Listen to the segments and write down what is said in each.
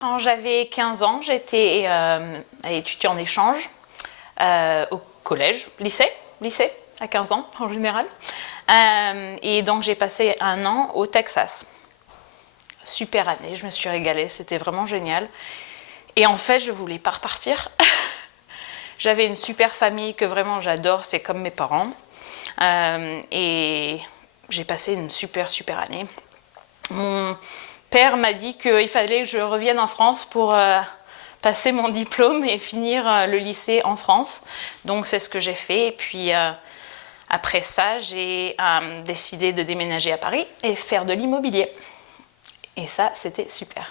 Quand j'avais 15 ans, j'étais étudiante en échange au collège, lycée à 15 ans en général. Et donc j'ai passé un an au Texas. Super année, je me suis régalée, c'était vraiment génial. Et en fait, je voulais pas repartir. J'avais une super famille que vraiment j'adore, c'est comme mes parents. Et j'ai passé une super année. Mon père m'a dit qu'il fallait que je revienne en France pour passer mon diplôme et finir le lycée en France. Donc c'est ce que j'ai fait. Et puis après ça, j'ai décidé de déménager à Paris et faire de l'immobilier. Et ça, c'était super.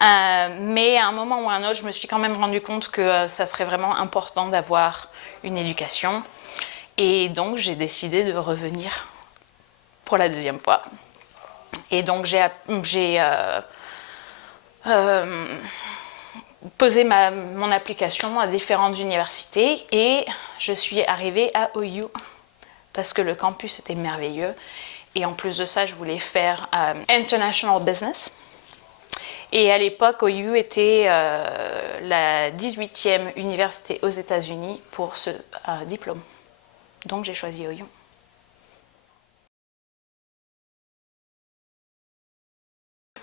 Mais à un moment ou à un autre, je me suis quand même rendu compte que ça serait vraiment important d'avoir une éducation. Et donc j'ai décidé de revenir pour la deuxième fois. Et donc j'ai posé mon application à différentes universités et je suis arrivée à OU parce que le campus était merveilleux. Et en plus de ça, je voulais faire International Business. Et à l'époque, OU était la 18e université aux États-Unis pour ce diplôme. Donc j'ai choisi OU.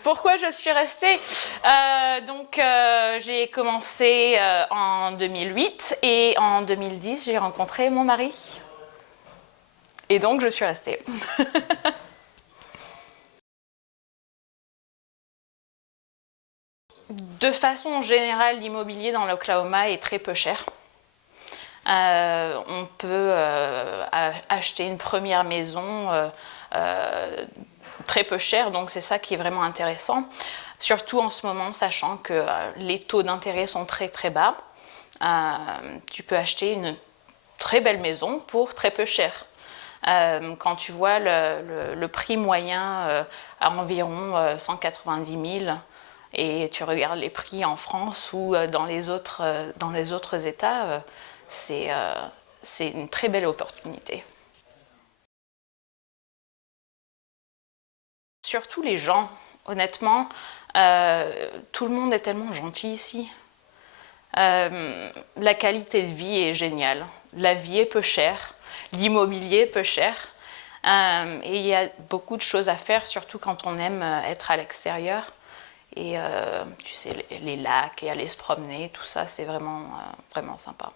Pourquoi je suis restée j'ai commencé en 2008 et en 2010, j'ai rencontré mon mari. Et donc, je suis restée. De façon générale, l'immobilier dans l'Oklahoma est très peu cher. On peut acheter une première maison très peu cher, donc c'est ça qui est vraiment intéressant. Surtout en ce moment, sachant que les taux d'intérêt sont très bas. Tu peux acheter une très belle maison pour très peu cher. Quand tu vois le prix moyen à environ 190 000 et tu regardes les prix en France ou dans les autres États, c'est une très belle opportunité. Surtout les gens, honnêtement, tout le monde est tellement gentil ici. La qualité de vie est géniale. La vie est peu chère, l'immobilier est peu cher. Et il y a beaucoup de choses à faire, surtout quand on aime être à l'extérieur. Et tu sais, les lacs et aller se promener, tout ça, c'est vraiment sympa.